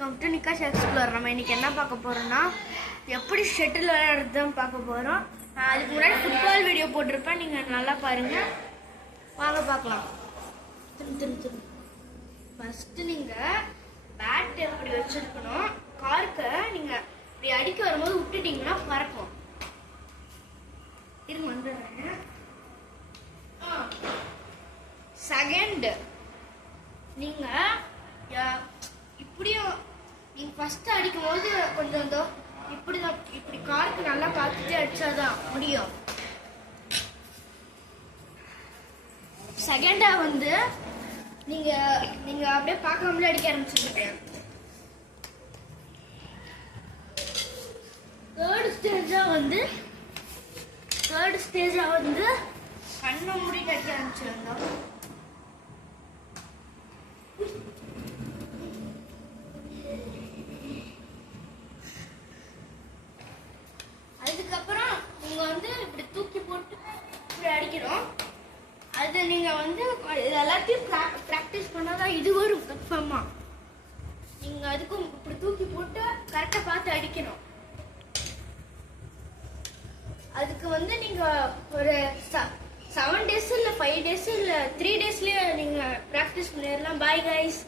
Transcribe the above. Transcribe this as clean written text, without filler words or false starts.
Come to Nikash explore. நம்ம இன்னைக்கு என்ன பார்க்க போறோம்னா எப்படி ஷட்டில் விளையாடுறதுன்னு பார்க்க போறோம். நான் அதுக்கு முன்னாடி ஃபுட்பால் வீடியோ போட்டிருப்பேன், நீங்க நல்லா பாருங்க. வாங்க பார்க்கலாம். ஃபர்ஸ்ட் நீங்க பேட் எப்படி வச்சிருக்கணும், கார்க்கை நீங்க இப்படி அடிக்க வரும்போது விட்டுட்டீங்கன்னா பறக்கும். இருங்க வந்துடுறேன். செகண்ட் நீங்க இப்படியும் நீங்க ஃபர்ஸ்ட் அடிக்கும் போது கொஞ்சம் இப்படிதான், இப்படி கார்க்கு நல்லா பார்த்துட்டு அடிச்சாதான் முடியும். செகண்டா வந்து நீங்க நீங்க அப்படியே பார்க்காமலே அடிக்க ஆரம்பிச்சிருக்கீங்க. தேர்ட் ஸ்டேஜா வந்து கண்ணை மூடிட்டு அடிக்க ஆரம்பிச்சிருந்தோம். அதுக்கப்புறம் நீங்க வந்து இப்படி தூக்கி போட்டு இப்படி அடிக்கணும். அது நீங்க வந்து எல்லாத்தையும் ப்ராக்டிஸ் பண்ணாதான் இது வரும் கன்ஃபார்மா. நீங்க அதுக்கும் இப்படி தூக்கி போட்டு கரெக்டா பார்த்து அடிக்கணும். அதுக்கு வந்து நீங்க ஒரு 7 days இல்ல 5 days இல்ல 3 daysலயே நீங்க ப்ராக்டிஸ் பண்ணிடலாம். Bye guys.